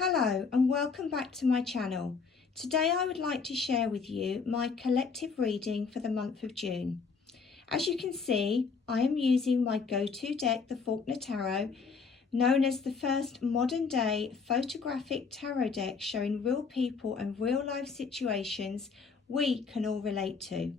Hello and welcome back to my channel. Today I would like to share with you my collective reading for the month of June. As you can see, I am using my go-to deck, the Faulkner Tarot, known as the first modern day photographic tarot deck showing real people and real life situations we can all relate to.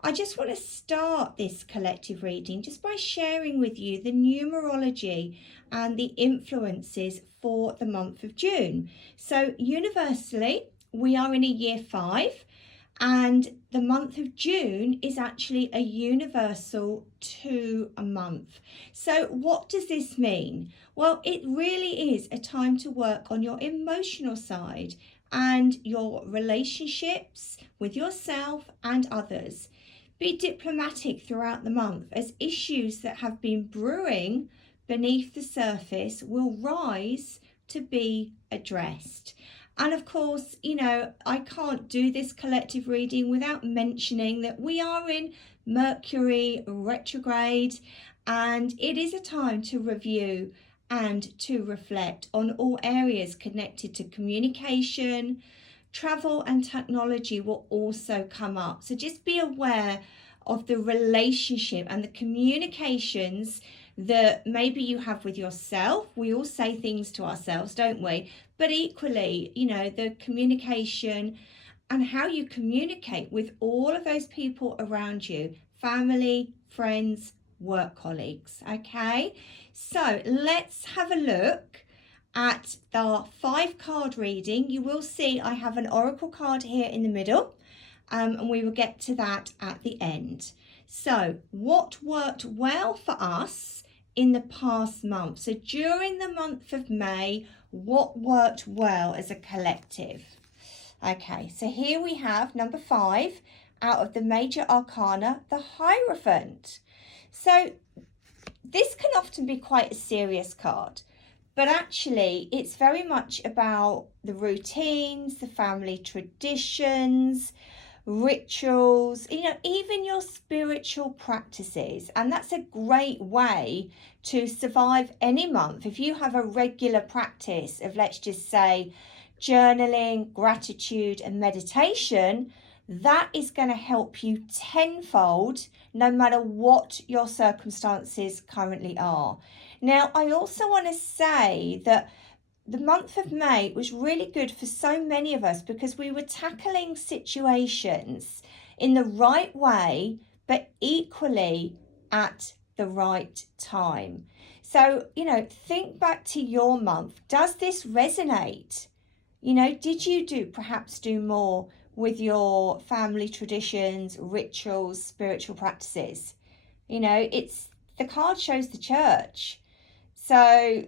I just want to start this collective reading just by sharing with you the numerology and the influences for the month of June. So universally, we are in a year 5 and the month of June is actually a universal 2 month. So what does this mean? Well, it really is a time to work on your emotional side and your relationships with yourself and others. Be diplomatic throughout the month as issues that have been brewing beneath the surface will rise to be addressed. And of course, I can't do this collective reading without mentioning that we are in Mercury retrograde, and it is a time to review and to reflect on all areas connected to communication. Travel and technology will also come up. So just be aware of the relationship and the communications that maybe you have with yourself. We all say things to ourselves, don't we? But equally, the communication and how you communicate with all of those people around you, family, friends, work colleagues, okay? So let's have a look at the 5-card reading. You will see I have an oracle card here in the middle, and we will get to that at the end. So what worked well for us in the past month? So during the month of May, what worked well as a collective? Okay, so here we have number 5 out of the major arcana, the Hierophant. So this can often be quite a serious card, but actually it's very much about the routines, the family traditions, rituals, even your spiritual practices. And that's a great way to survive any month. If you have a regular practice of, let's just say, journaling, gratitude and meditation, that is going to help you tenfold no matter what your circumstances currently are. Now, I also want to say that the month of May was really good for so many of us because we were tackling situations in the right way, but equally at the right time. So, think back to your month. Does this resonate? Did you perhaps do more with your family traditions, rituals, spiritual practices? The card shows the church. So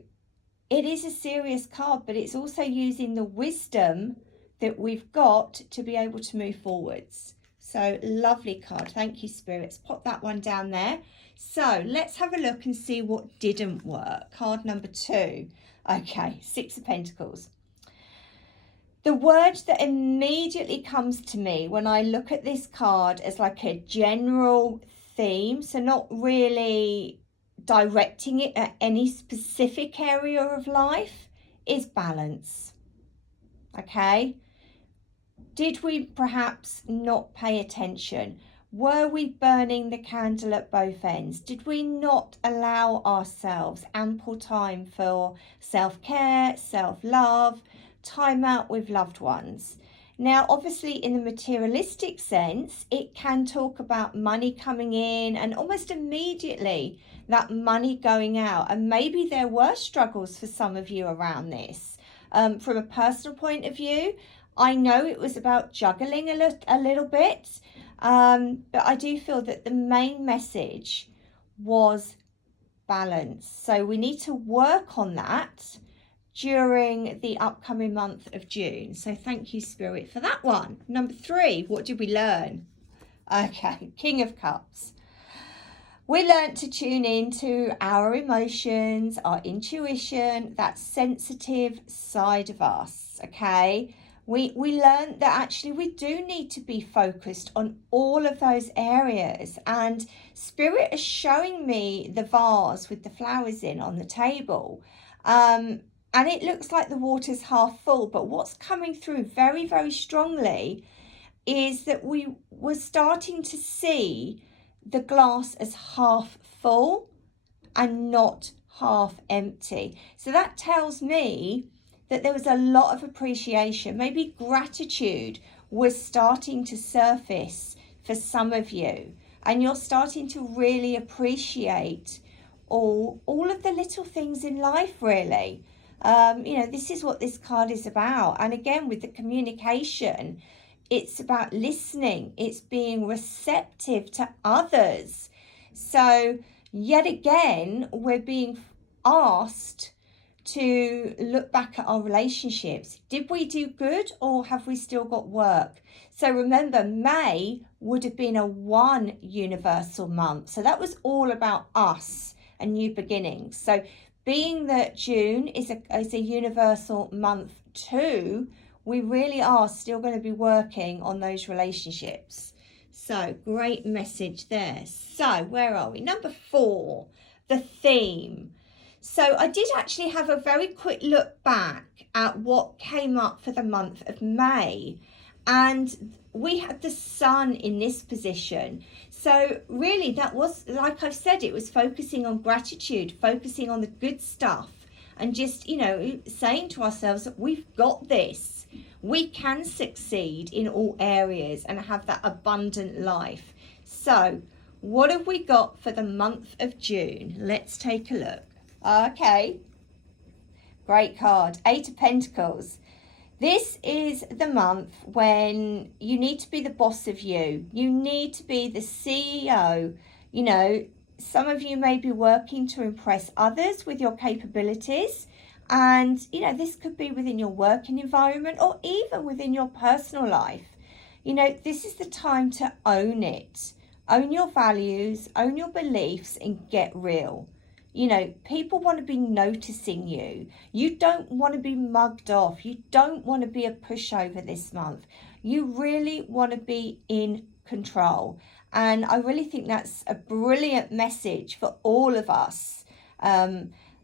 it is a serious card, but it's also using the wisdom that we've got to be able to move forwards. So lovely card. Thank you, spirits. Pop that one down there. So let's have a look and see what didn't work. Card number 2. Okay, 6 of Pentacles. The word that immediately comes to me when I look at this card as like a general theme, so not really directing it at any specific area of life, is balance. Okay, did we perhaps not pay attention? Were we burning the candle at both ends? Did we not allow ourselves ample time for self-care, self-love, time out with loved ones? Now, obviously, in the materialistic sense, it can talk about money coming in and almost immediately that money going out. And maybe there were struggles for some of you around this. From a personal point of view, I know it was about juggling a little bit, but I do feel that the main message was balance. So we need to work on that during the upcoming month of June. So thank you, Spirit, for that one. Number 3, what did we learn? Okay, King of Cups. We learned to tune into our emotions, our intuition, that sensitive side of us, okay? We learned that actually we do need to be focused on all of those areas. And Spirit is showing me the vase with the flowers in on the table. and it looks like the water's half full, but what's coming through very, very strongly is that we were starting to see the glass as half full and not half empty. So that tells me that there was a lot of appreciation, maybe gratitude was starting to surface for some of you, and you're starting to really appreciate all of the little things in life, really. This is what this card is about. And again, with the communication, it's about listening, it's being receptive to others. So yet again, we're being asked to look back at our relationships. Did we do good, or have we still got work? So remember, May would have been a 1 universal month. So that was all about us and new beginnings. So being that June is a universal month too, we really are still going to be working on those relationships. So great message there. So where are we? Number 4, the theme. So I did actually have a very quick look back at what came up for the month of May. And we had the sun in this position. So really that was, like I've said, it was focusing on gratitude, focusing on the good stuff, and just, saying to ourselves that we've got this. We can succeed in all areas and have that abundant life. So what have we got for the month of June? Let's take a look. Okay, great card, 8 of Pentacles. This is the month when you need to be the boss of you. You need to be the CEO. Some of you may be working to impress others with your capabilities. And, this could be within your working environment or even within your personal life. This is the time to own it. Own your values, own your beliefs, and get real. People want to be noticing you. You don't want to be mugged off. You don't want to be a pushover this month. You really want to be in control. And I really think that's a brilliant message for all of us,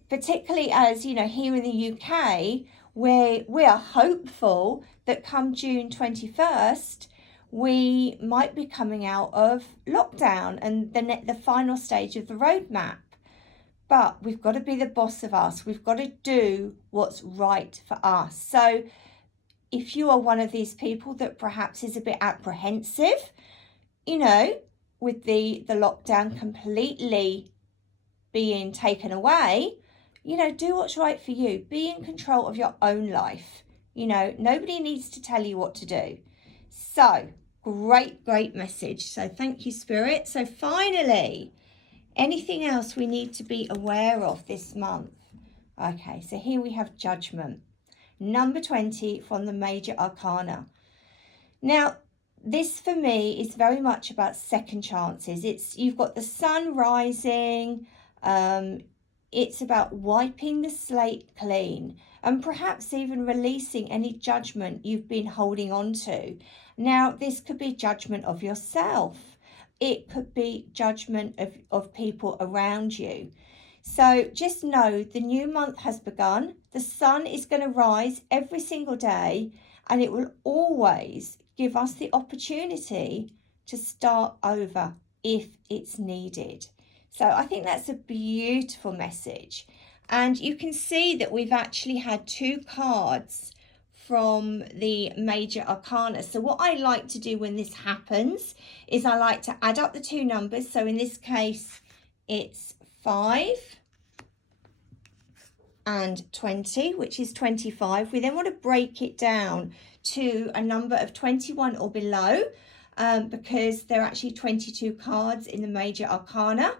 particularly as, here in the UK, where we are hopeful that come June 21st, we might be coming out of lockdown and the final stage of the roadmap. But we've got to be the boss of us. We've got to do what's right for us. So if you are one of these people that perhaps is a bit apprehensive, with the lockdown completely being taken away, do what's right for you. Be in control of your own life. Nobody needs to tell you what to do. So great message. So thank you, Spirit. So finally, anything else we need to be aware of this month? Okay, so here we have Judgment. Number 20 from the Major Arcana. Now, this for me is very much about second chances. You've got the sun rising. It's about wiping the slate clean and perhaps even releasing any judgment you've been holding on to. Now, this could be judgment of yourself. It could be judgment of people around you. So just know the new month has begun. The sun is going to rise every single day, and it will always give us the opportunity to start over if it's needed. So I think that's a beautiful message. And you can see that we've actually had 2 cards from the Major Arcana. So what I like to do when this happens is I like to add up the 2 numbers. So in this case, it's 5 and 20, which is 25. We then want to break it down to a number of 21 or below, because there are actually 22 cards in the Major Arcana.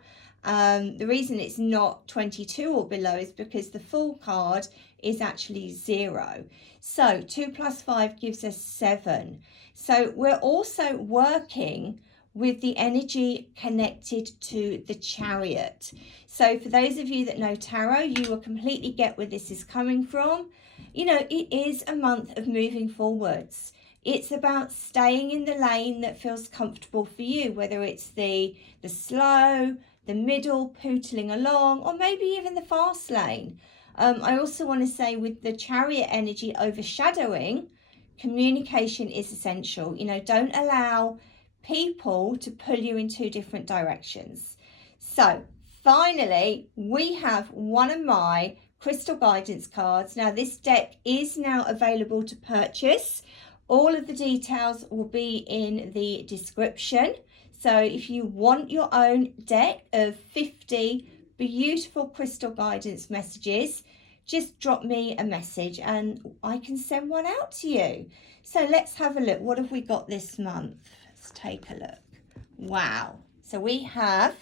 The reason it's not 22 or below is because the full card is actually 0. So 2 plus 5 gives us 7. So we're also working with the energy connected to the Chariot. So for those of you that know tarot, you will completely get where this is coming from. It is a month of moving forwards. It's about staying in the lane that feels comfortable for you, whether it's the slow, the middle, pootling along, or maybe even the fast lane. I also want to say, with the Chariot energy overshadowing, communication is essential. Don't allow people to pull you in two different directions. So finally, we have one of my crystal guidance cards. Now, this deck is now available to purchase. All of the details will be in the description. So if you want your own deck of 50 beautiful crystal guidance messages, just drop me a message and I can send one out to you. So let's have a look. What have we got this month? Let's take a look. Wow. So we have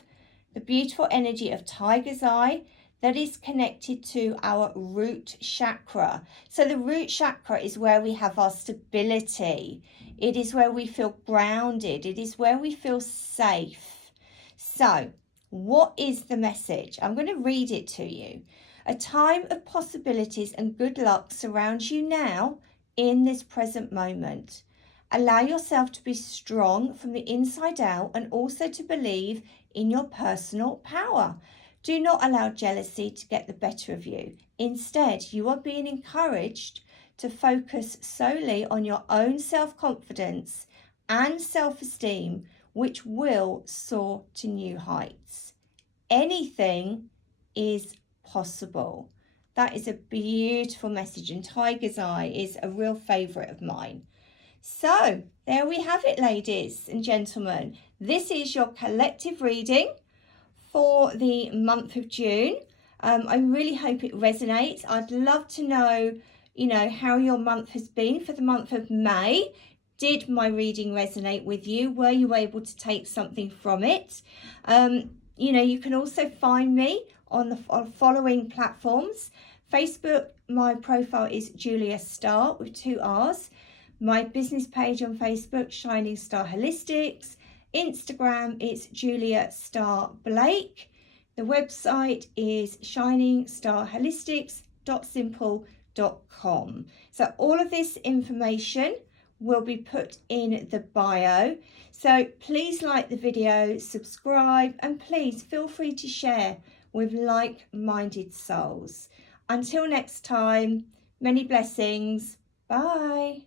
the beautiful energy of Tiger's Eye that is connected to our root chakra. So the root chakra is where we have our stability. It is where we feel grounded. It is where we feel safe. So what is the message? I'm going to read it to you. A time of possibilities and good luck surrounds you now in this present moment. Allow yourself to be strong from the inside out and also to believe in your personal power. Do not allow jealousy to get the better of you. Instead, you are being encouraged to focus solely on your own self-confidence and self-esteem, which will soar to new heights. Anything is possible. That is a beautiful message, and Tiger's Eye is a real favourite of mine. So there we have it, ladies and gentlemen. This is your collective reading for the month of June. I really hope it resonates. I'd love to know, how your month has been for the month of May. Did my reading resonate with you? Were you able to take something from it? You can also find me on the following platforms. Facebook, my profile is Julia Star with 2 R's. My business page on Facebook, Shining Star Holistics. Instagram, it's Julia Star Blake. The website is shiningstarholistics.simple.com. So all of this information will be put in the bio. So please like the video, subscribe, and please feel free to share with like-minded souls. Until next time, many blessings. Bye.